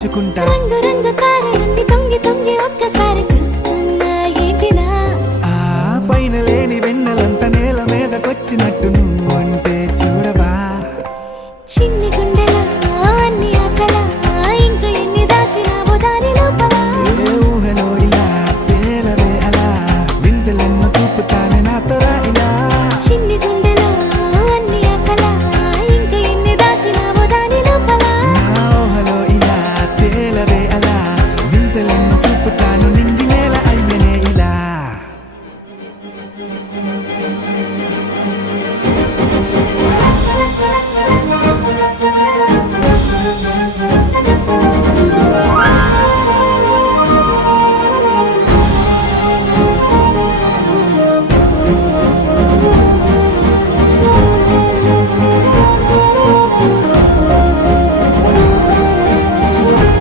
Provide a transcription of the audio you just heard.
రంగు రంగు కారణండి తొంగి తొంగి ఒక్కసారి చూస్తున్నా ఏంటిలా ఆ పైన లేని వెన్నెలంత నేల మీదకొచ్చినట్టు